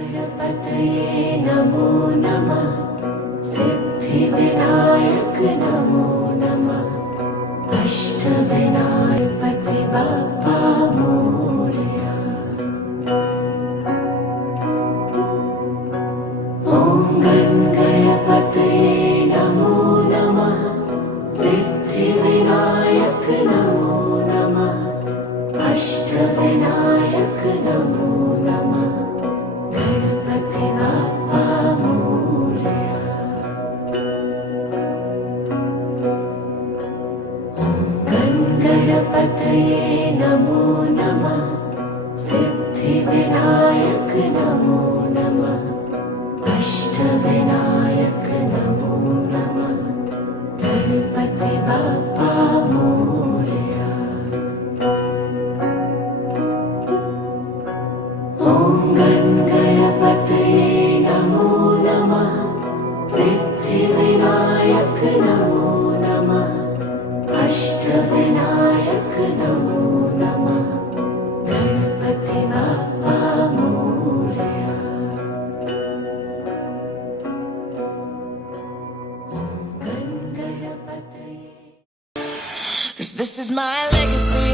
गणपतये नमो नमः सिद्धिविनायक नमो नमः अष्टविनायपति बाप्पा मोरया। ॐ गणपतये नमो नमः सिद्धिविनायक नमो नमः अष्टविनायक नमो नमः गणपति बाप्पा मोरया। गणपतये नमो नमः सिद्धिविनायक नमो नमः अष्टविनायक नमो नमः गणपति बाप्पा मोरया। ॐ गणपतये नमो नमः सिद्धिविनायक नमो नमः अष्टविनायक नमो नमः गणपति बाप्पा मोरया। ॐ गणपतये। 'Cause this is my legacy.